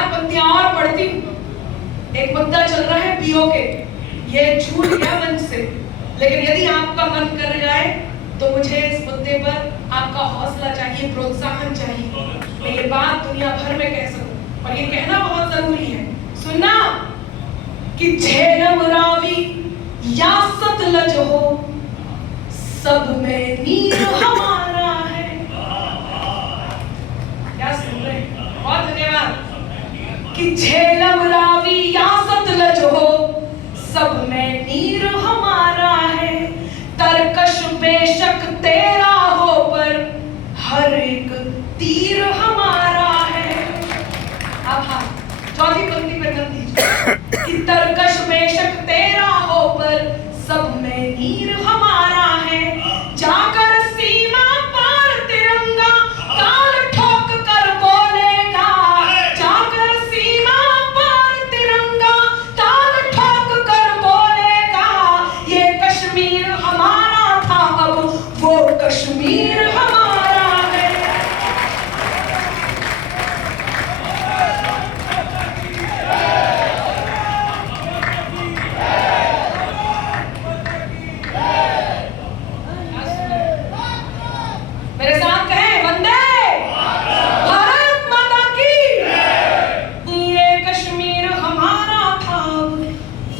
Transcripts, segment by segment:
4 पंक्तियां और पढ़ती हूँ। एक मुद्दा चल रहा है पीओके, ये छूट गया मन से, लेकिन यदि आपका मन कर जाए तो मुझे इस मुद्दे पर आपका हौसला चाहिए, प्रोत्साहन चाहिए। मैं ये बात दुनिया भर में कह सकूं और ये कहना बहुत जरूरी है। सुनना कि झेलम रावी या सतलज हो, सब में नीर हमारा है। क्या सुन रहे हैं? बहुत धन्यवाद। कि झेलम रावी या सतलज हो, सब में नीर हमारा है। तरकश बेशक तेरा हो, पर हर एक तीर हमारा है। अब हाँ, चौथी पंक्ति पे ध्यान दीजिए कि तरकश बेशक तेरा हो, पर सब में नीर हमारा है। जाकर सीमा पार तिरंगा ताल ठोक कर बोलेगा। जाकर सीमा पार तिरंगा ताल ठोक कर बोलेगा। ये कश्मीर हमारा था, अब वो कश्मीर हमारा है। मेरे साथ कहें, वंदे भारत माता की। ये कश्मीर हमारा था,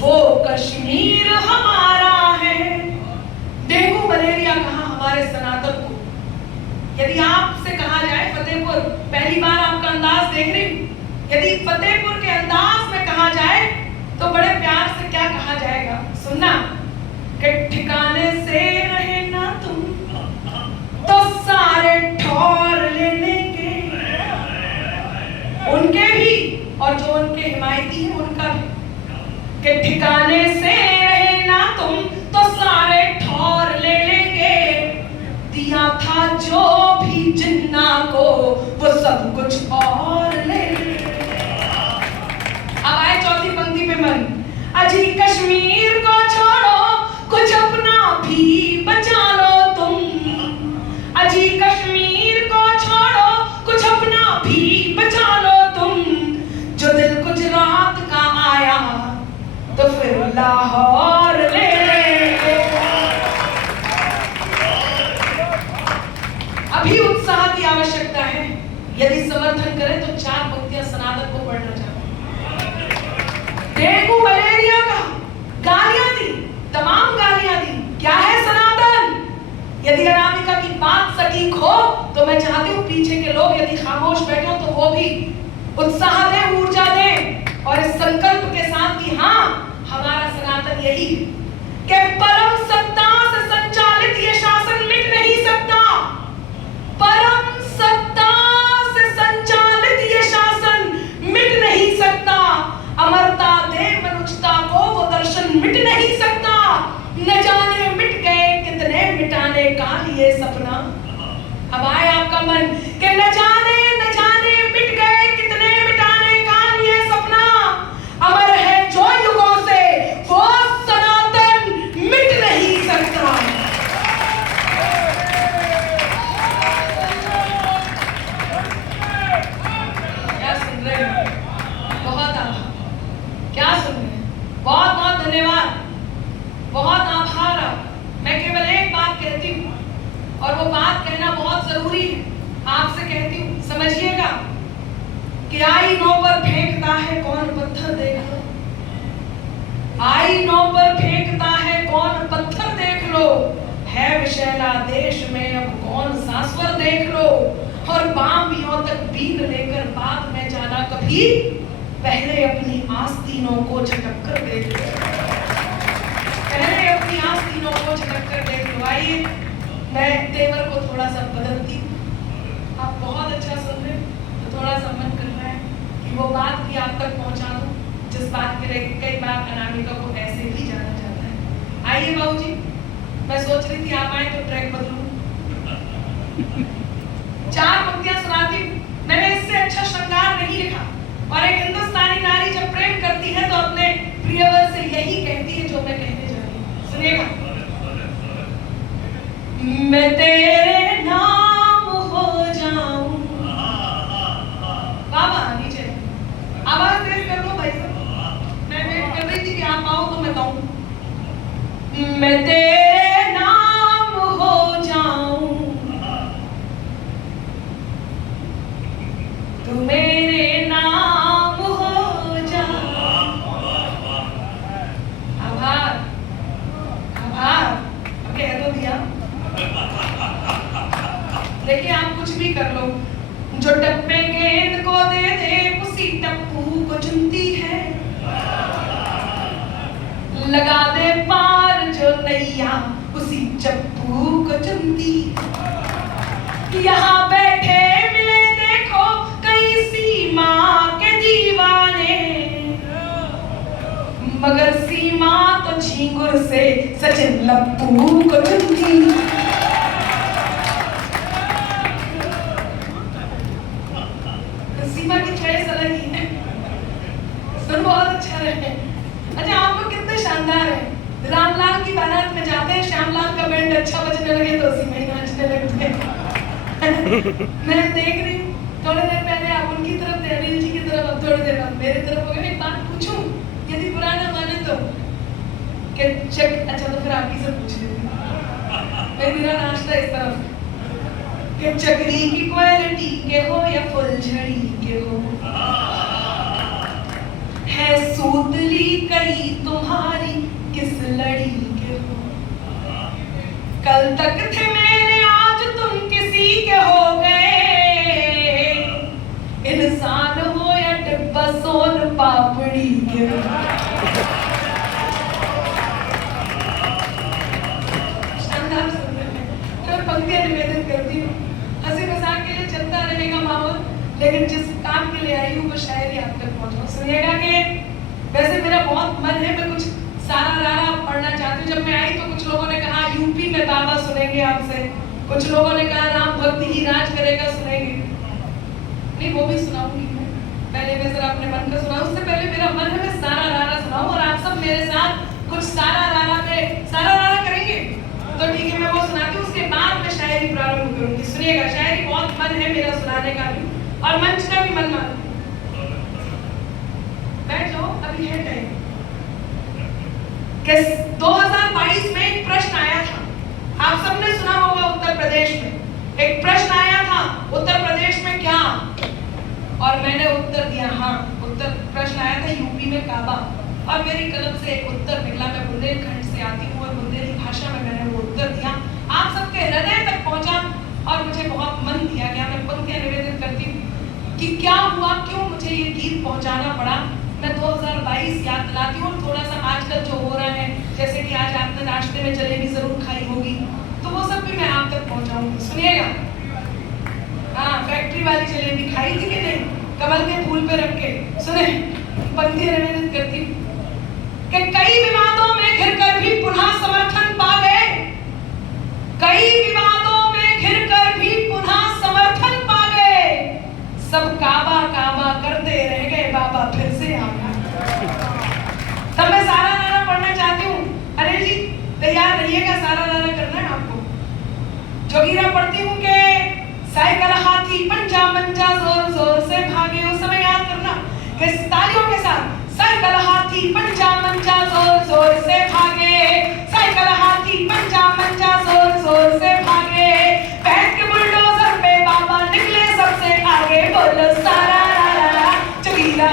वो कश्मीर हमारा है। डेंगू मलेरिया कहा हमारे सनातन को। यदि आपसे कहा जाए फतेहपुर, पहली बार आपका अंदाज देख रही हूं, यदि फतेहपुर के अंदाज में कहा जाए तो बड़े प्यार से क्या कहा जाएगा? सुनना कि ठिकाने से रहे ना तुम तो सारे ठौर ले लेंगे। उनके भी और जो उनके हिमायती हैं उनका भी, कि ठिकाने से रहे ना तुम तो सारे ठौर ले लेंगे। दिया था जो भी जिन्ना को, वो सब कुछ और ले लेंगे। अब आए चौथी पंक्ति पे मन। अजी कश्मीर को छोड़ो, कुछ अपना भी बचा लो तुम। अजी कश्मीर को छोड़ो, कुछ अपना भी बचा लो तुम। जो दिल गुजरात का आया तो फिर लाहौर ले लेंगे। अभी उत्साह की आवश्यकता है। यदि समर्थन करें तो 4 पंक्तियां सनातन को पढ़ना चाहूंगा। डेंगू मलेरिया का गालियां दी, तमाम गालियां दी। क्या है सनातन? यदि अनामिका की बात सटीक हो तो मैं चाहती हूँ पीछे के लोग यदि खामोश बैठे हो तो वो भी उत्साह दें, ऊर्जा दें और इस संकल्प के साथ कि हाँ, हमारा सनातन यही है कि परम सत्ता से संचालित ये शासन मिट नहीं सकता। परम सत्ता से संचालित ये शासन मिट नहीं सकता। अमरता दे मनुष्यता को वो दर्शन मिट नहीं सकता। न जाने मिट गए कितने मिटाने का ये सपना। अब आए आपका मन कि न जाने मिट गए कितने मिटाने का ये सपना। अमर है जो युगों से वो सनातन मिट नहीं सकता। क्या सुन रहे हैं? बहुत आभार। क्या सुन रहे हैं? बहुत बहुत धन्यवाद, बहुत आभार। मैं केवल एक बात कहती हूँ और वो बात कहना बहुत जरूरी है। आपसे कहती हूँ, समझिएगा कि आईनों पर फेंकता है कौन पत्थर देख लो। आईनों पर फेंकता है कौन पत्थर देख लो। है विशैला देश में अब कौन सा स्वर देख लो। और बामियों तक बीन लेकर बाद में जाना कभी, पहले अपनी आस्तीनों को झटक कर देख लो। पहले अपनी आस्तीनों को झटक कर देख लो। आइए मैं तेवर को थोड़ा सा बदलती हूँ। आप बहुत अच्छा सुन रहे हैं तो थोड़ा सा मन कर रहा है कि वो बात भी आप तक पहुंचा दूं जिस बात के लिए कई बार अनामिका को ऐसे भी जाना जाता है। आइए बाबू जी, मैं सोच रही थी आप आए तो ट्रैक बदलूं। 4 पंक्तियां सुनाती हूँ। मैंने इससे अच्छा श्रृंगार नहीं लिखा। और एक हिंदुस्तानी नारी जब प्रेम करती है तो अपने प्रियवर से यही कहती है जो मैं कहने जा रही हूँ। सुनिएगा। मैं तेरे नाम हो जाऊं। बाबा नीचे। मैं तेरे नाम हो जाऊं, तू मेरे नाम हो जा। आभार आभार, अब कह तो दिया। देखिए आप कुछ भी कर लो, जो टप्पे गेंद को दे दे उसी टप्पू को चुनती है, लगा दे पार जो नैया उसी चप्पू को चुनती। यहाँ बैठे मिले देखो कई सीमा के दीवाने, मगर सीमा तो झींगुर से सचिन लप्पू को चुनती। सीमा की चॉइस अलग ही है, सुन बहुत अच्छा रहे। अच्छा आप लोग कितने शानदार हैं, रामलाल की बारात में जाते हैं, श्यामलाल का बैंड अच्छा बजने लगे तो उसी में ही नाचने लगते हैं। मैं देख रही हूँ थोड़ी देर पहले आप उनकी तरफ थे, अनिल जी की तरफ, अब थोड़ी देर बाद मेरी तरफ हो गए। एक बात पूछूं, यदि बुरा ना माने तो कि चेक, अच्छा तो फिर आपकी से पूछ लेती हूँ। मेरा नाश्ता इस तरफ कि चक्री की क्वालिटी के हो या फुलझड़ी के हो, है सूतली कहीं तुम्हारी किस लड़ी के हो। कल तक थे मेरे आज तुम किसी के हो गए, इंसान हो या डिब्बा सोन पापड़ी के हो। शानदार सुन रहे हैं, तो पंक्तियां निवेदन करती हूँ। हंसी मजाक के लिए चलता रहेगा माहौल, लेकिन जिस काम के लिए आई हूँ वो शायद ही आप तक पहुंचा। सुनिएगा कि वैसे मेरा बहुत मन है, मैं कुछ सारा रारा पढ़ना चाहती हूँ। जब मैं आई तो कुछ लोगों ने कहा यूपी में बाबा सुनेंगे आपसे, कुछ लोगों ने कहा राम भक्ति ही राज करेगा सुनेंगे। नहीं वो भी सुनाऊंगी मैं, पहले मैं जरा अपने मन का सुनाऊं। उससे पहले मेरा मन है मैं सारा रारा सुनाऊं और आप सब मेरे साथ कुछ सारा रारा करेंगे तो ठीक है, मैं वो सुनाती हूँ। उसके बाद मैं शायरी प्रारंभ करूंगी। सुनिएगा, शायरी बहुत मन है मेरा सुनाने का भी और मंच का भी मन मानो। बैठ जाओ, अभी है टाइम। 2022 में एक प्रश्न आया था, आप सबने सुना होगा। उत्तर प्रदेश में एक प्रश्न आया था, उत्तर प्रदेश में क्या, और मैंने उत्तर दिया हाँ। उत्तर प्रश्न आया था यूपी में काबा, और मेरी कलम से एक उत्तर निकला। मैं बुंदेलखंड से आती हूँ और बुंदेली भाषा में मैंने वो उत्तर दिया, आप सबके हृदय तक पहुंचा और मुझे बहुत मन दिया गया। मैं पंक्तियां निवेदन करती हूँ कि क्या हुआ, क्यों मुझे ये गीत पहुंचाना पड़ा। मैं 2022 याद दिलाती हूँ, थोड़ा सा आजकल जो हो रहा है, जैसे कि आज आपने नाश्ते में जलेबी जरूर खाई होगी, तो वो सब भी मैं आप तक पहुंचाऊंगी। सुनिएगा, हाँ फैक्ट्री वाली जलेबी खाई थी कि नहीं, कमल के फूल पे रख के। सुने, पंक्तियां निवेदन करती हूँ कि कई विवादों में घिरकर भी पुनः समर्थन पा गए, कई विवादों में घिरकर भी पुनः समर्थन पा गए, सब काबा काबा करते रह गए, बाबा फिर से आ गया। तब मैं सारा नारा पढ़ना चाहती हूँ। अरे जी तैयार रहिएगा, सारा नारा करना है आपको। जोगीरा पढ़ती हूँ कि साइकिल हाथी पंजा मंजा जोर जोर से भागे। उस समय याद करना कि तालियों के साथ साइकिल हाथी पंजा मंजा जोर जोर से भागे, साइकिल हाथी पंजा मंजा जोर जोर से भागे, बैठ के बुलडोजर पे बाबा निकले सबसे आगे। बोलो सारा रारा जोगीरा,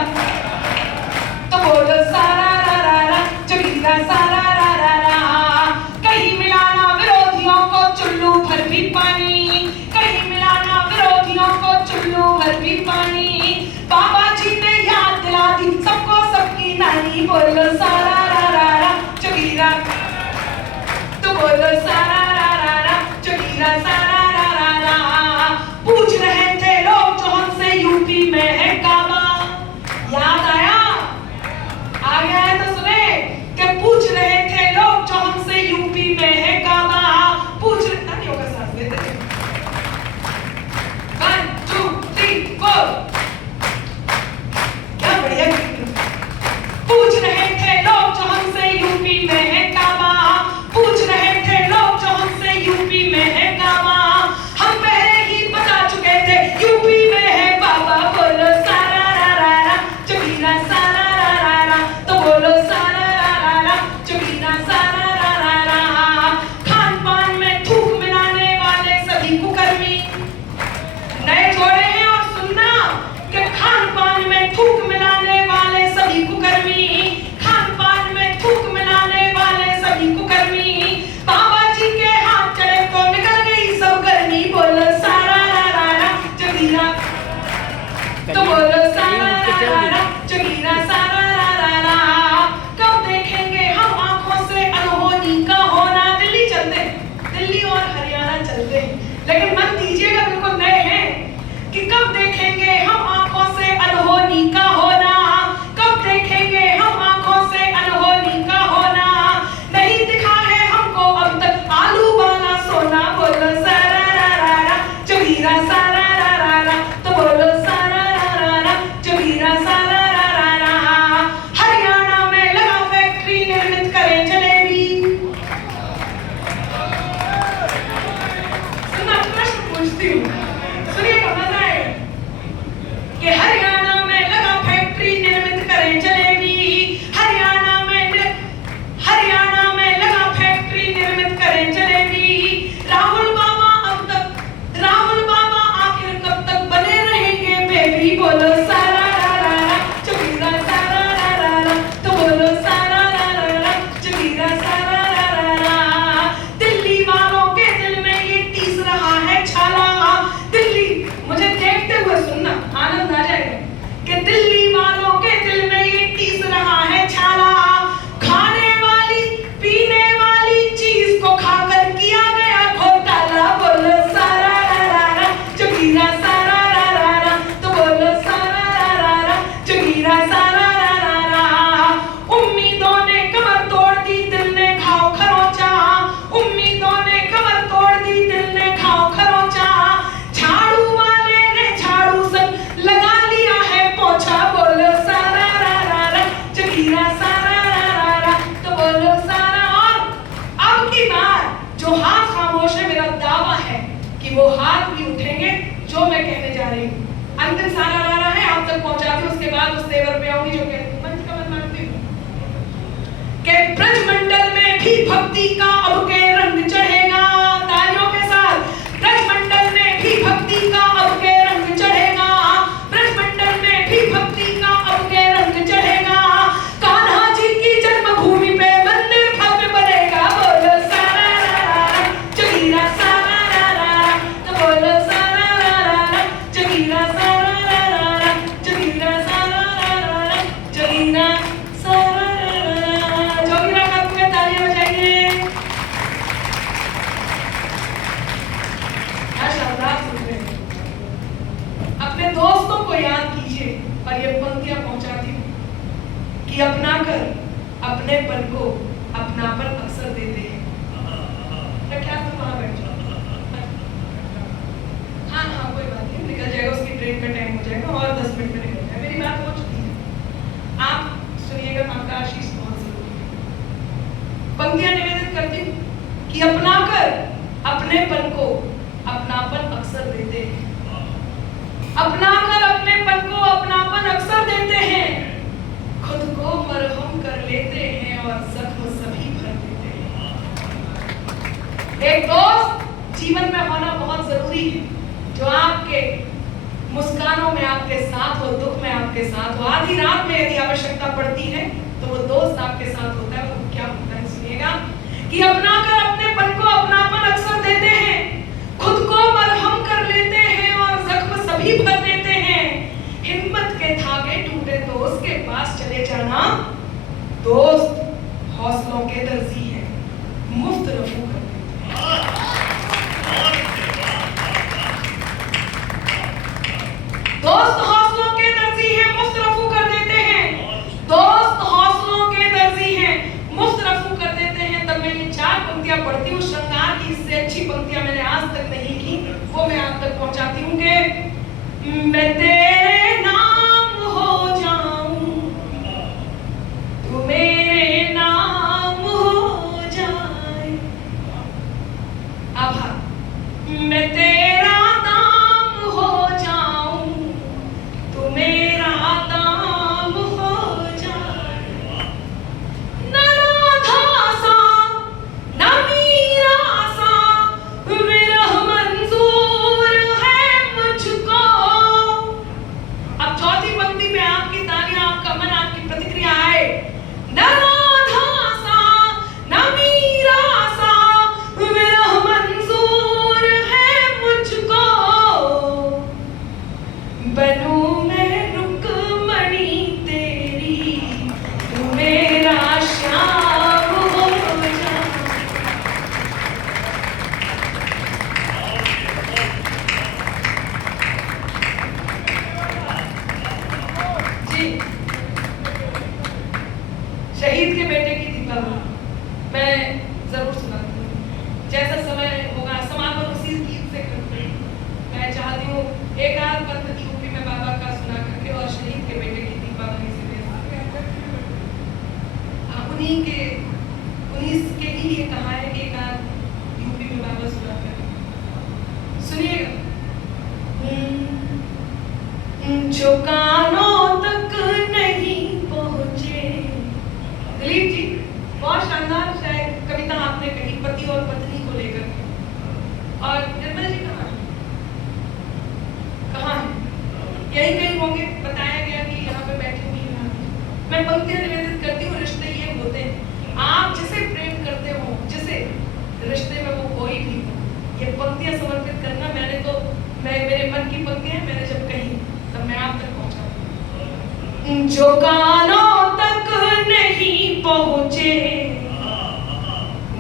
तो बोलो सारा रारा जोगीरा, सारा रारा। कहीं मिलाना विरोधियों को चुल्लू भर भी पानी, कहीं मिलाना विरोधियों को चुल्लू भर भी पानी, बाबा जी ने याद दिला दी सबको सबकी नानी। बोलो सारा रारा जोगीरा, तो बोलो सारा रारा जोगीरा, सारा रारा। पूछ रहे थे लोग जो हमसे यूपी में है काबा, याद आया, आ गया है तो सुने कि पूछ रहे थे लोग जो हमसे यूपी में है काबा, पूछ रहे नहीं होगा, सांस लेते थे। 1 2 3 4 क्या बढ़िया। पूछ रहे थे लोग जो हमसे यूपी में है काबा, पूछ रहे थे लोग जो पे आऊंगी जो कहती हूँ, मंच का मैं मानती हूँ कि ब्रजमंडल में भी भक्ति का अब के रंग चढ़ेगा। तालियों के साथ, ब्रजमंडल में भी भक्ति का अब के रंग चढ़ेगा। ब्रजमंडल में भी भक्ति का अब के रंग चढ़ेगा। कान्हा जी की जन्मभूमि पे मंदिर भव्य बनेगा। बोलो सारा जगीरा सारा, तो बोलो सारा जगीरा सारा, जगीरा सारा, जगीरा सारा। जोगीरा का तुम्हें तालियां बजाइए। अपने दोस्तों को याद कीजिए और ये पंक्तियां पहुंचाती हूँ कि अपना कर अपनेपन को अपनापन अक्सर देते हैं। क्या तुम वहां बैठ जाओ? हाँ कोई बात नहीं, निकल जाएगा, उसकी ट्रेन का टाइम हो जाएगा और 10 मिनट में निकल जाएगा। मेरी बात हो चुकी है, आप सुनिएगा, आपका आशीष बहुत जरूरी है। पंक्तियां निवेदित करती हूँ कि अपना कर अपनेपन को अपनापन अक्सर देते हैं। अपना कर अपनेपन को अपनापन अक्सर देते हैं। खुद को मरहम कर लेते हैं और जख्म सभी भर देते हैं। एक दोस्त जीवन में होना बहुत जरूरी है, जो आपके मुस्कानों में आपके साथ हो, दुख में आपके साथ हो। आधी रात में यदि आवश्यकता पड़ती है तो वो दोस्त आपके साथ होता है। वो क्या होता है सुनिएगा कि अपना कर अपनेपन को अपनापन अक्सर देते हैं। खुद को मरहम कर लेते हैं और जख्म सभी भर देते हैं। हिम्मत के धागे टूटे तो उसके पास चले जाना। दोस्त हौसलों के दर्जी है, मुफ्त रफू कर देते हैं। दोस्त हौसलों के दर्जी है, मुफ्त रफू कर देते हैं। दोस्त हौसलों के दर्जी हैं, मुफ्त रफू कर देते हैं। तब मैं ये 4 पंक्तियां पढ़ती हूँ। श्रृंगार की इससे अच्छी पंक्तियां मैंने आज तक नहीं की, वो मैं आप तक पहुंचाती हूँ कि मैं तेरे नाम हो जाऊं, तू मेरे नाम हो जाए। आभार। मैं तेरा नाम हो जाऊं, तू मेरा नाम हो जाए। न राधा सा न मीरा सा विरह मंजूर है मुझको। अब चौथी पंक्ति में आपकी तालियां, आपका मन, आपकी प्रतिक्रिया आए। न राधा सा न मीरा सा विरह मंजूर है मुझको। बनूं मैं रुकमणी तेरी, तू मेरा श्याम हो जा। जी, शहीद के बेटे की दीपावली मैं जरूर सुनाती हूँ। जैसा समय होगा समापन उसी गीत से करते हैं। मैं चाहती हूँ एक आध पंथ यूपी में बाबा का सुना करके और शहीद के बेटे की दीपावली से उन्हीं के ही लिए कहा है कि एक आध यूपी में बाबा सुना कर सुनिएगा। जो कानों तक नहीं पहुंचे। दिलीप जी, बहुत शानदार शायद कविता आपने कही पति और पत्नी को लेकर। और निर्मल जी कहाँ है? यही कहीं होंगे। बताया गया कि यहाँ पे बैठी हुई है। मैं पंक्तियां निवेदित करती हूँ। रिश्ते ये होते हैं, आप जिसे प्रेम करते हो, जिसे रिश्ते में वो कोई भी हो, ये पंक्तियां समर्पित करना। मैंने तो मेरे मन की पंक्तियां मैंने जब कही तब मैं आप तक पहुंचा। जो कानों तक नहीं पहुंचे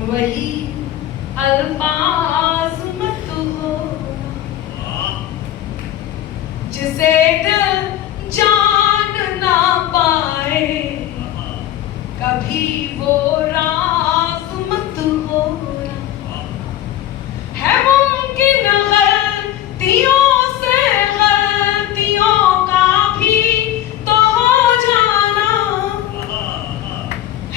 वही अल्फाज मत हो। जिसे दिल जान ना पाए कभी वो राज मत हो। है मुमकिन गलतियों से गलतियों का भी तो हो जाना।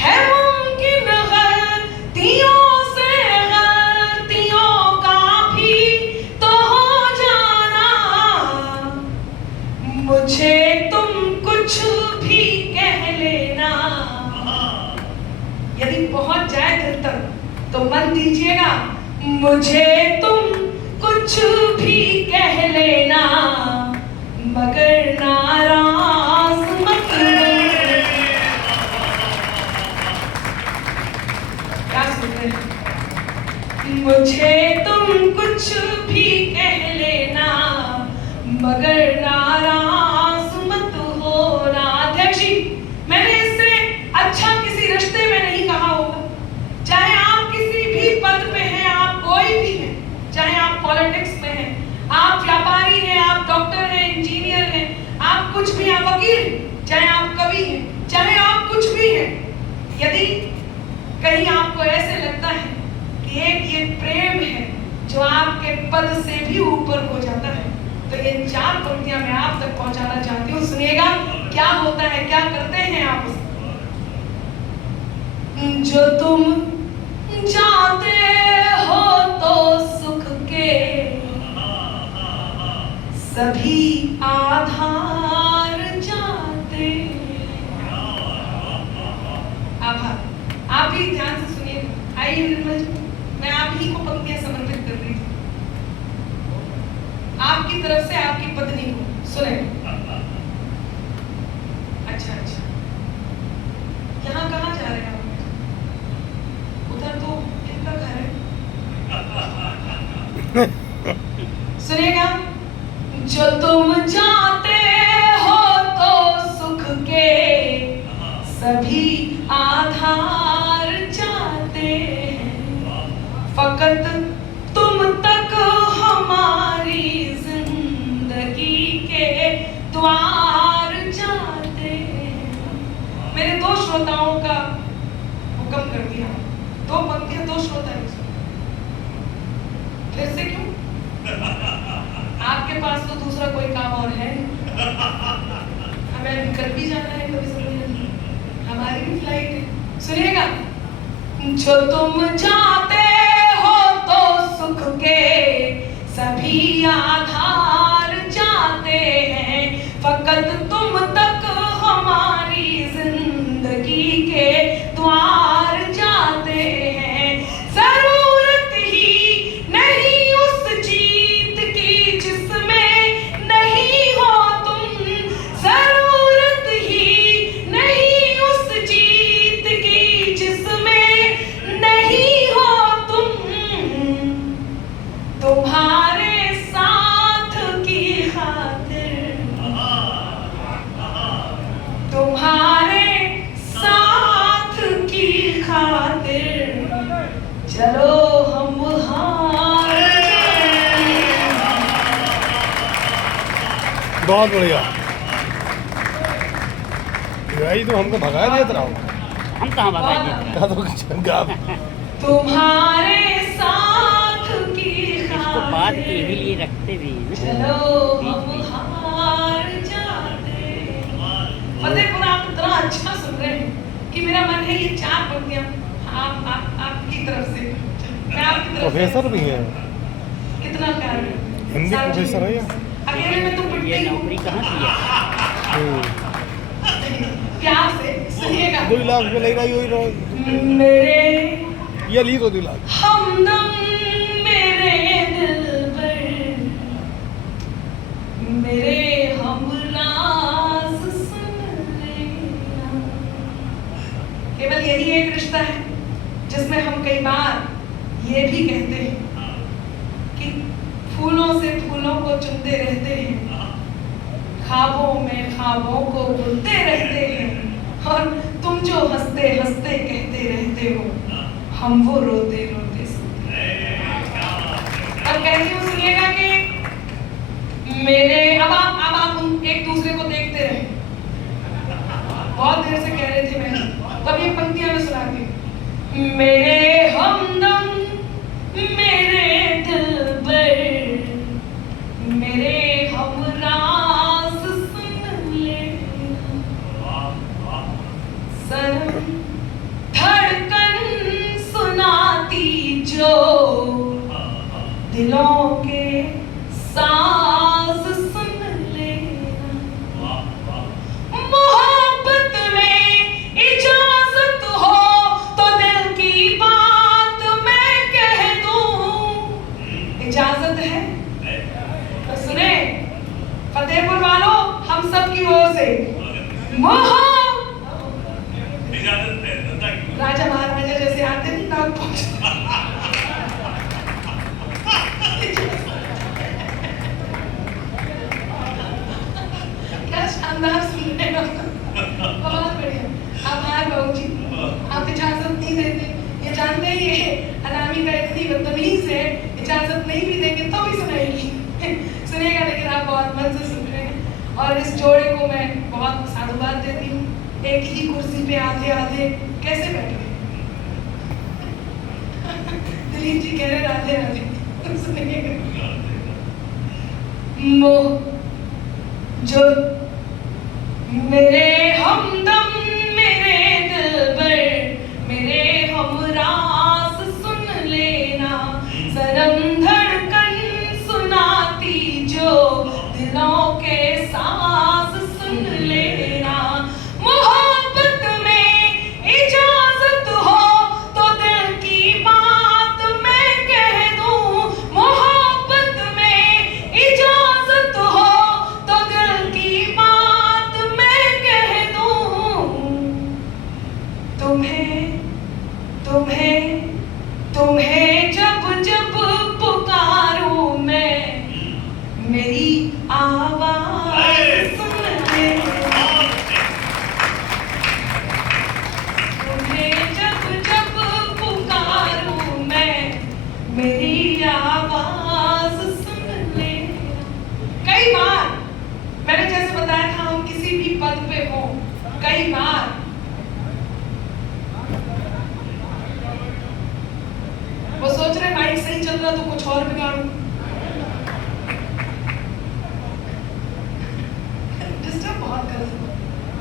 है मुमकिन गलतियों से गलतियों का भी तो हो जाना। निरंतर, तो मन दीजिएगा, मुझे तुम कुछ भी कह लेना मगर नाराज मत होना। क्या सुन रहे हैं? मुझे तुम कुछ भी कह लेना मगर नाराज मत होना। अध्यक्ष जी, मैंने इससे अच्छा किसी रिश्ते में नहीं कहा होगा। चाहे आप किसी भी पद पे हैं, आप कोई भी हैं, चाहे आप पॉलिटिक्स में हैं, आप व्यापारी हैं, आप डॉक्टर हैं, इंजीनियर हैं, आप कुछ भी, आप वकील, चाहे आप कवि हैं, चाहे आप कुछ भी हैं, यदि कहीं आपको ऐसे लगता है कि एक ये प्रेम है जो आपके पद से भी ऊपर हो जाता है, तो ये 4 पंक्तियां मैं आप तक पहुंचाना चाहती हूँ। सुनिएगा क्या होता है, क्या करते हैं आप। जो तुम जाते हो तो सुख के सभी आधार जाते। आभार। आप भी ध्यान से सुनिए। आइए निर्मल जी, मैं आप ही को पंक्तियां समर्पित कर रही हूँ, आपकी तरफ से आपकी पत्नी को। सुने। अच्छा अच्छा, यहाँ कहाँ जा रहे हैं आप? उधर तो इनका घर है। सुनिएगा, जो तुम जाते हो तो सुख के सभी आधार जाते हैं, फकत तुम तक हमारी जिंदगी के द्वार जाते हैं। मेरे 2 श्रोताओं का हुक्म कर दिया, 2 पंक्तियां 2 श्रोता हैं। फिर से क्यों? आपके पास तो दूसरा कोई काम और है, हमें निकल भी जाना है कभी समय नहीं, हमारी भी फ्लाइट है। सुनिएगा, जो तुम जाते हो तो सुख के सभी आधार जाते हैं, फकत तुम तक हमारी जिंदगी के द्वार जाते हैं। जरूरत ही नहीं उस जीत की जिसमें नहीं हो तुम, जरूरत ही नहीं उस जीत की जिसमें नहीं हो तुम, तुम्हारे साथ की खातिर, तुम्हारे साथ की खातिर चलो हम हार जाएं। बहुत बढ़िया। यही तो हमको भगा देता रहा हूँ। हम कहाँ भगाएंगे? कहा तो गा तुम्हारे साथ की इसको बात के ही लिए रखते भी हैं। चलो हम हार जाते। फतेहपुर आप इतना अच्छा सुन रहे हैं कि मेरा मन है ये 4 पंक्तियां आपकी तरफ से, मैं आपकी तरफ से। प्रोफेसर भी है, कितना प्यार है। हिंदी प्रोफेसर है या? अकेले में तुम पिटते ये ही हो। नौकरी कहाँ की है? प्यार से सुनिएगा। 2 लाख रुपये ले रही हो मेरे ये ली तो 2 लाख। हमदम मेरे दिलबर, मेरे हमराज सुन लेना। केवल यही एक रिश्ता है जिसमें हम कई बार ये भी कहते हैं कि फूलों से फूलों को चुनते रहते हैं, ख्वाबों में ख्वाबों को बुनते रहते हैं, और तुम जो हंसते हंसते कहते रहते हो, हम वो रोते रोते सुनते। और कहती हूँ सुनिएगा कि मेरे अब आप एक दूसरे को देखते रहे। बहुत देर से कह रहे थे मैं, तब ये पंक्तियां मैं सुनाती हूँ। मेरे हमदम मेरे दिलबर, मेरे हमराज सुन लेना। सनम धड़कन सुनाती जो दिलों के साज सुन लेना। मोहब्बत में इजाजत हो तो दिल की बात मोह इजाजत है धंधा की राजा महाराजा जैसे आते नहीं नाग पहुंच क्या शानदार सुनने का बहुत बढ़िया। आभार बहू जी, आप इजाजत नहीं देते, ये जानते ही है अनामिका इतनी बदतमीज है, इजाजत नहीं भी देंगे तो भी सुनाएगी सुनेगा, लेकिन आप बहुत मन से सुन रहे हैं। और इस जोड़े को मैं बहुत साधुवाद देती हूँ, एक ही कुर्सी पे आधे आधे कैसे बैठ गए दिलीप जी कह रहे राधे राधे सुनेगा। मोह जो मेरे हमदम मेरे दिलबर मेरे हमराज सुन लेना, सनम धड़कन सुनाती जो दिलों के सांस सुन लेना। मोहब्बत में इजाजत हो तो दिल की बात मैं कह दूं, मोहब्बत में इजाजत हो तो दिल की बात मैं कह दूं। तुम्हें तुम्हें तुम्हें जब जब पुकारूं मैं, मेरी आवाज सुन लेना। तुम्हें जब जब पुकारूं मैं, मेरी आवाज सुन लेना। कई बार मैंने जैसे बताया था, हम किसी भी पद पे हो, कई बार वो सोच रहे माइक सही चल रहा तो कुछ और बिगाड़ू, डिस्टर्ब बहुत कर रहे हो।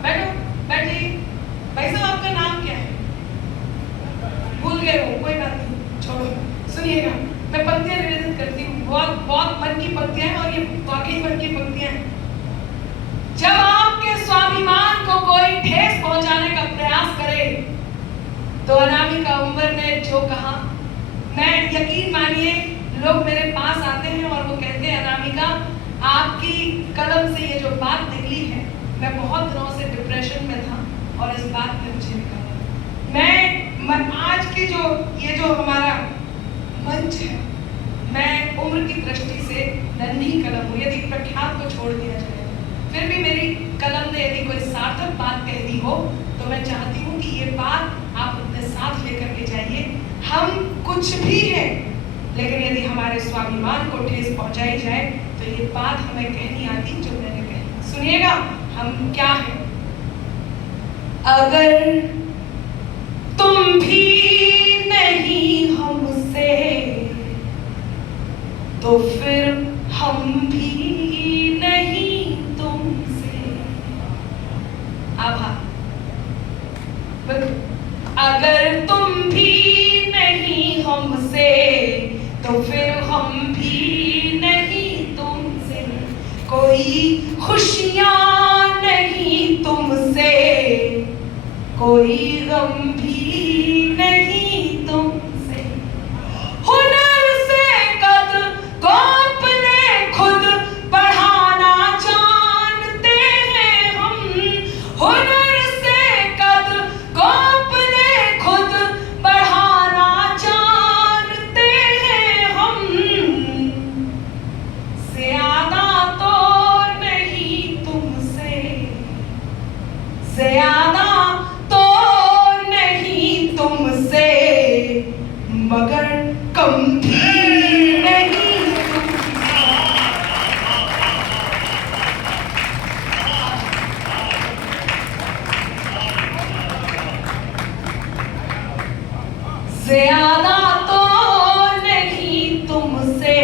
बैठो, बैठिए। भाई साहब आपका नाम क्या है? भूल गए हो, कोई बात नहीं, छोड़ो। सुनिएगा, मैं पंक्तियां निवेदित करती हूँ, बहुत बहुत मन की पंक्तियां हैं और ये वाकई मन की पंक्तियां हैं। जब आपके स्वाभिमान को कोई ठेस पहुंचाने का प्रयास करे, तो अनामिका उमर ने जो कहा, मैं यकीन मानिए लोग मेरे पास आते हैं और वो कहते हैं अनामिका आपकी कलम से ये जो बात निकली है, मैं बहुत दिनों से डिप्रेशन में था और इस बात ने मुझे निकाला। मैं आज की जो ये जो हमारा मंच है, मैं उम्र की दृष्टि से नन्ही कलम हूँ, यदि प्रख्यात को छोड़ दिया जाए, फिर भी मेरी कलम ने यदि कोई सार्थक बात कह दी हो, तो मैं चाहती हूँ कि ये बात आप अपने साथ लेकर के जाइए। हम कुछ भी हैं, लेकिन यदि हमारे स्वाभिमान को ठेस पहुंचाई जाए तो ये बात हमें कहनी आती जो मैंने कही। सुनिएगा हम क्या हैं। अगर तुम भी नहीं हमसे, तो फिर हम भी नहीं तुमसे। आभार। अगर तुम भी नहीं हमसे, तो फिर हम भी नहीं तुमसे। कोई खुशियां नहीं तुमसे, कोई गम भी नहीं तुमसे। हुनर से कद को अपने खुद बढ़ाना जानते हैं हम। हुनर से कद को अपने खुद बढ़ाना जानते हैं हम। ज्यादा तो नहीं तुमसे, ज्यादा तो नहीं तुमसे, मगर कम भी नहीं तुमसे। ज्यादा तो नहीं तुमसे,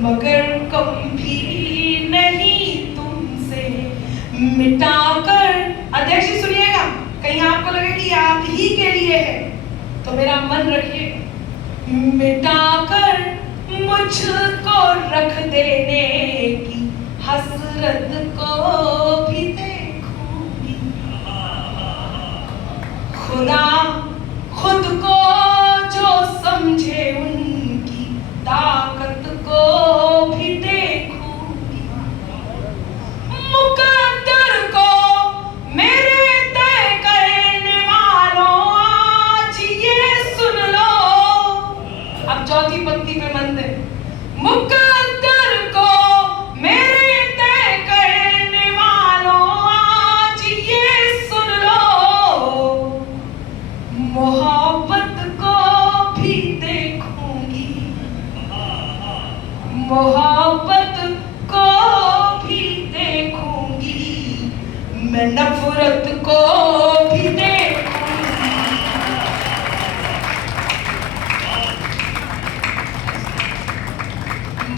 मगर कम भी नहीं तुमसे। मिटाकर, अध्यक्ष जी सुनिएगा, कहीं आपको लगे कि आप ही के लिए है तो मेरा मन रखिए। मिटाकर मुझको रख देने की हसरत को भी देखूंगी। खुदा खुद को जो समझे उनकी ताकत को भी देखूंगी। मुकद्दर को मोहब्बत को भी देखूं,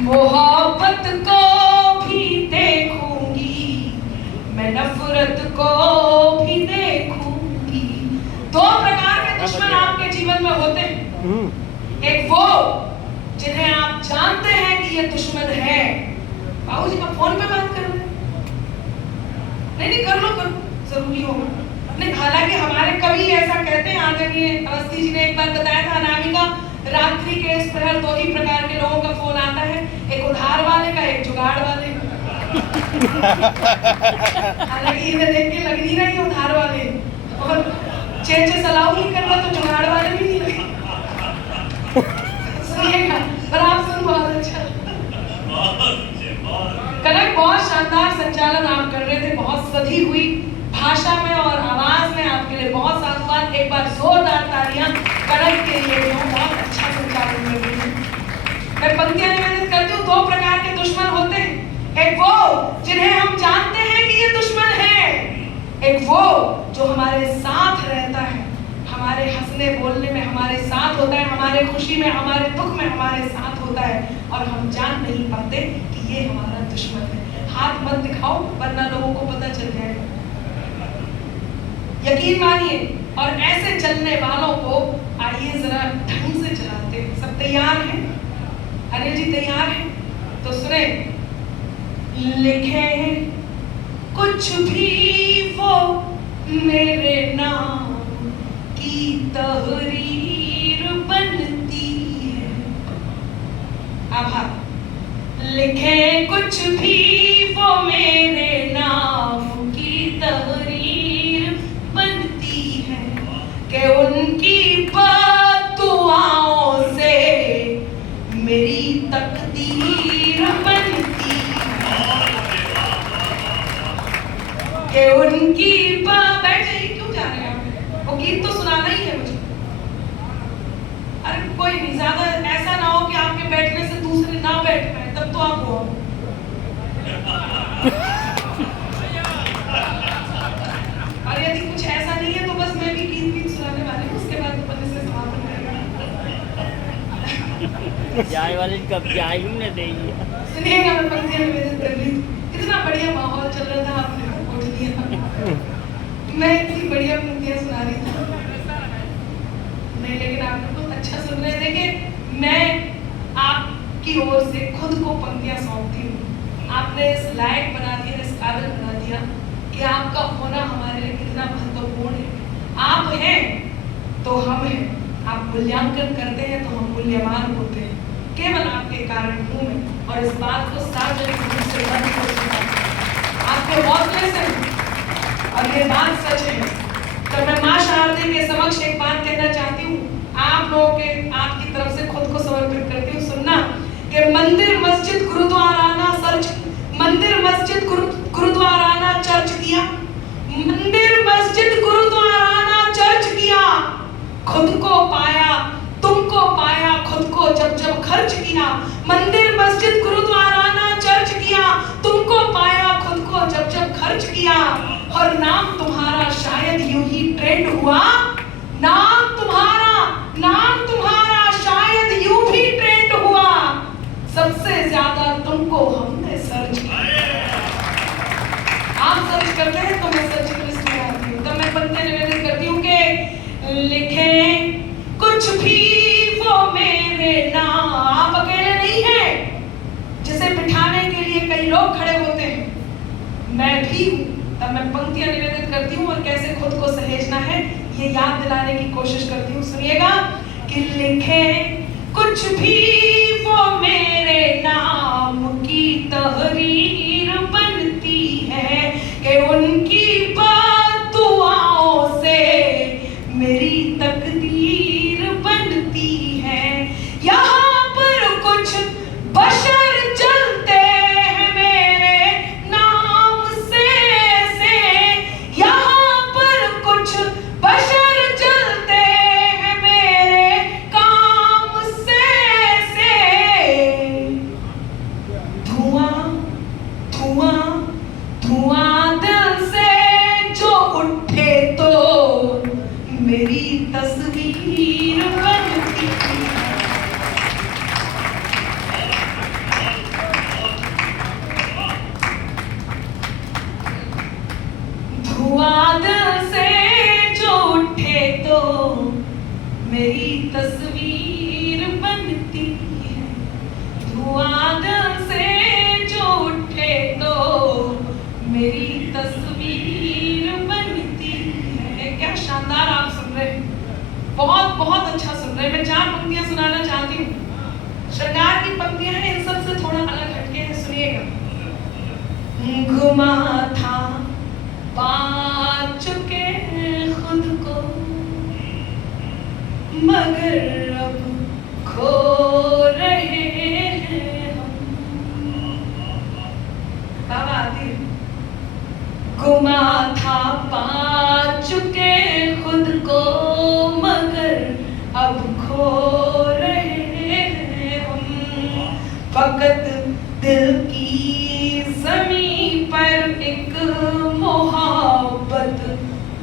मोहब्बत को भी देखूंगी, मैं नफरत को भी देखूंगी। दो प्रकार के दुश्मन आपके जीवन में होते हैं। एक वो जिन्हें आप जानते हैं कि ये दुश्मन है। बाबूजी मैं फोन पे बात कर रहे हैं, नहीं कर लो जरूरी होगा नहीं। हालांकि हमारे कवि ऐसा कहते हैं, आदरणीय अवस्थी जी ने एक बार बताया था, अनामिका रात्रि के इस प्रहर दो ही प्रकार के लोगों का फोन आता है, एक उधार वाले का, एक जुगाड़ वाले का। हालांकि इन्हें देख के लग नहीं रही उधार वाले, और चेचे सलाह नहीं कर रहा तो जुगाड़ वाले भी नहीं लगे। सुनिएगा पर आप सुन, बहुत अच्छा। कनक बहुत शानदार संचालन आप कर रहे थे, बहुत सधी हुई भाषा में और आवाज में, आपके लिए बहुत साधुवाद। एक बार जोरदार तालियां कनक के लिए, बहुत अच्छा संचालन कर रही है। मैं पंक्तियां निवेदित करती हूँ। दो प्रकार के दुश्मन होते हैं, एक वो जिन्हें हम जानते हैं कि ये दुश्मन है, एक वो जो हमारे साथ रहता है, हमारे हंसने बोलने में हमारे साथ होता है, हमारे खुशी में, हमारे दुख में हमारे साथ होता है, और हम जान नहीं पाते कि ये हमारा दुश्मन है। हाथ मत दिखाओ वरना लोगों को पता चल जाएगा। यकीन मानिए, और ऐसे चलने वालों को आइए जरा ढंग से चलाते हैं। सब तैयार हैं? अनिल जी तैयार हैं? तो सुने, लिखे कुछ भी वो मेरे नाम की तहरीर बनती है। आभार। लिखे कुछ भी वो मेरे नाम की तहरीर बनती है, कि उनकी बद्दुआओं से मेरी तकदीर बनती है, कि उनकी बैठ जाइए, क्यों जा रहे हैं आप? वो गीत तो सुनाना ही है मुझे। अरे कोई नहीं, ज्यादा ऐसा ना हो कि आपके बैठने से दूसरे ना बैठ पाए, तब तो आप हो। और यदि कुछ ऐसा नहीं है तो बस मैं भी गीत सुनाने वाली हूँ, उसके बाद अपन इसे समापन करेंगे। जाए वाले कब जाए न देंगे। सुनिएगा, मैं पंक्तियां निवेदित कर ली। कितना बढ़िया माहौल चल रहा था, आपने उठ लिया। मैं इतनी बढ़िया पंक्तियां सुना रही थी नहीं, लेकिन आपने बहुत अच्छा सुन रहे। देखिए, मैं आपकी ओर से खुद को पंक्तियां सौंपती हूँ। आपने इस लायक बना दिया, इस काबिल बना दिया कि आपका होना हमारे लिए कितना महत्वपूर्ण है। आप हैं तो हम हैं, आप मूल्यांकन करते हैं तो हम मूल्यवान होते हैं। केवल आपके कारण हूँ मैं, और इस बात को सार्वजनिक रूप से बंद कर चुका हूं। आपके हौसले से, और ये बात सच है। तो मैं मां शारदे के समक्ष एक बात कहना चाहती हूँ, आप लोगों के, आपकी तरफ से खुद को समर्पित करती हूँ। सुनना कि मंदिर मस्जिद गुरुद्वाराना सर्च, मंदिर मस्जिद गुरुद्वाराना चर्च किया, मंदिर मस्जिद गुरुद्वाराना चर्च किया, खुद को पाया, तुमको पाया, खुद को जब जब खर्च किया। मंदिर मस्जिद गुरुद्वाराना चर्च किया, तुमको पाया, खुद को जब जब खर्च किया, और नाम तुम्हारा शायद यूं ही ट्रेंड हुआ, नाम तुम्हारा शायद यूं ही ट्रेंड हुआ, सबसे ज्यादा तुमको हमने सर्च किया। आप सर्च करते हैं तो मैं सर्च लिस्ट में आती हूँ। तो मैं पंक्तियां निवेदित करती हूँ कि लिखे कुछ भी वो मेरे नाम। आप अकेले नहीं हैं, जिसे बिठाने के लिए कई लोग खड़े होते हैं, मैं भी हूँ। तब मैं पंक्तियां निवेदित करती हूँ और कैसे खुद को सहेजना है ये याद दिलाने की कोशिश करती हूँ। सुनिएगा कि लिखे कुछ भी वो मेरे नाम की तहरीर बनती है, कि उनकी बद्दुआओं से मेरी तकदीर बनती है। यहाँ पर कुछ बशर चलते हैं मेरे नाम से, यहाँ पर कुछ बशर चलते हैं मेरे काम से। धुआं मेरी तस्वीर बनती है। धुआं दिल से जो उठे तो मेरी तस्वीर बनती है। धुआं दिल से जो उठे तो मेरी तस्वीर बनती है। क्या शानदार आप सुन रहे हैं, बहुत बहुत अच्छा सुन रहे हैं। मैं 4 पंक्तियां सुनाना चाहती हूँ। श्रृंगार की पंक्तियां हैं, इन सब से थोड़ा अलग हटके हैं, सुनिएगा। घुमा था पा चुके खुद को, मगर अब खो रहे हैं हम। बाबा आती है। गुमा था पा चुके खुद को, मगर अब खो रहे हैं हम। फकत दिल की ज़मीं पर एक मोहब्बत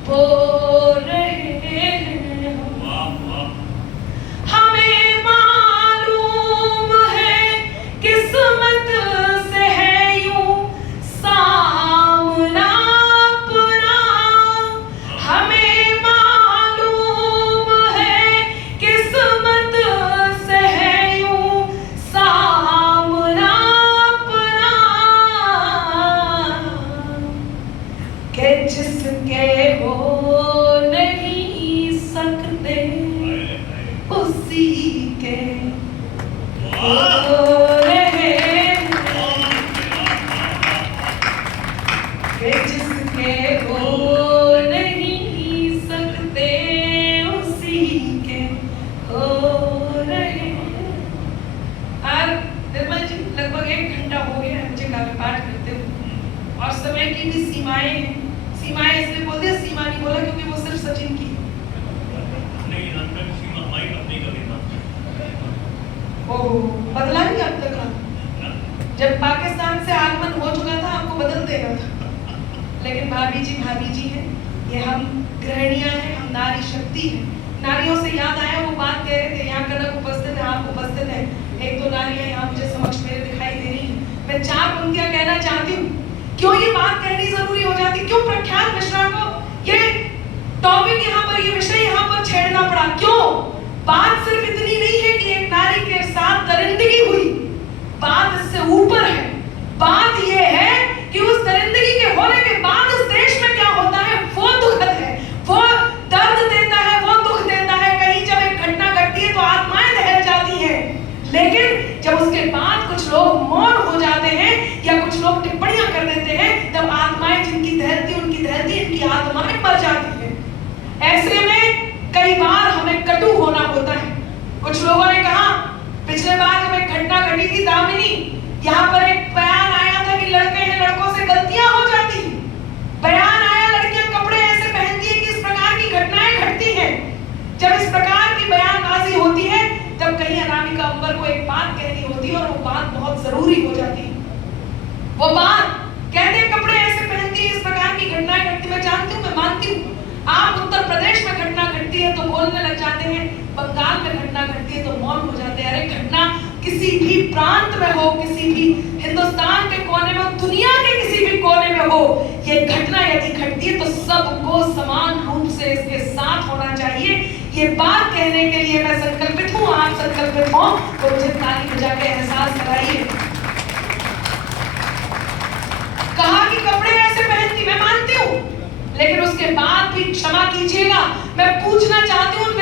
बो रहे हैं हम। हमें मालूम है किस्मत से है यूं सामना अपना। हमें मालूम है किस्मत से है यूं सामना अपना, कि जिसके हो नहीं सकते उसी के हो रहे हैं। कि जिसके हो नहीं सकते उसी के हो रहे हैं। और निर्मल जी, लगभग 1 घंटा हो गया है मुझे काव्य पाठ करते हुए, और समय की भी सीमाएं हैं। सीमाएं इसलिए बोलते हैं, सीमा नहीं बोला क्योंकि वो सिर्फ सचिन की। ओह, बदला नहीं अब तक। जब पाकिस्तान से आगमन हो चुका था आपको बदल देना था, लेकिन भाभी जी हैं, ये हम गृहिणियां हैं, हम नारी शक्ति हैं। नारियों से याद आया, वो बात कह रहे थे, यहाँ कनक उपस्थित है, आप उपस्थित हैं, एक तो नारियां यहाँ मुझे समक्ष मेरे दिखाई दे रही हैं। मैं 4 पंक्तियां कहना चाहती हूँ। क्यों ये बात कहनी जरूरी हो जाती, क्यों प्रख्यात मिश्रा को ये टॉपिक यहाँ पर, ये विषय यहाँ पर छेड़ना पड़ा? क्यों? बात सिर्फ इतनी नहीं है कि एक नारी के साथ दरिंदगी हुई, बात इससे ऊपर है। बात ये है कि उस दरिंदगी के होने के बाद उस देश में क्या होता है, वो दुखद है, वो दर्द देता है, वो दुख देता है। कहीं जब एक घटना घटती है तो आत्माएं दहल जाती हैं, लेकिन जब उसके बाद कुछ लोग मौन हो जाते हैं या कुछ लोग टिप्पणियां कर देते हैं, तब आत्माएं जिनकी दहलती, उनकी दहलती, इनकी आत्माएं मर जाती हैं। ऐसे में कई बार हमें कटु होना होता है। कुछ लोगों ने कहा, पिछले बार जब एक घटना घटी थी दामिनी, यहाँ पर एक बयान आया था कि लड़के हैं, लड़कों से गलतियां हो जाती हैं। बयान आया, लड़कियां कपड़े ऐसे पहनती हैं कि इस प्रकार की घटनाएं घटती हैं। जब इस प्रकार की बयानबाजी होती है, तब कहीं अनामिका अंबर को एक बात कहनी होती है, और वो बात बहुत जरूरी हो जाती है। वो बात कहते हैं, कपड़े ऐसे पहनती है, इस प्रकार की घटनाएं घटती। मैं जानती हूँ, मैं मानती हूँ। आप उत्तर प्रदेश में घटना घटती है तो बोलने लग जाते हैं, बंगाल में घटना घटती है तो मौन हो जाते हैं। अरे घटना किसी भी प्रांत में हो, किसी भी हिंदुस्तान के कोने में हो, दुनिया के किसी भी कोने में हो, ये घटना यदि घटती है तो सबको समान रूप से इसके साथ होना चाहिए। ये बात कहने के लिए मैं संकल्पित हूँ, आप संकल्पित हो तो मुझे ताली बजा के एहसास कराइए। कहा कि कपड़े ऐसे पहनती, मैं मानती हूँ, लेकिन उसके बाद भी क्षमा कीजिएगा, मैं पूछना चाहती हूँ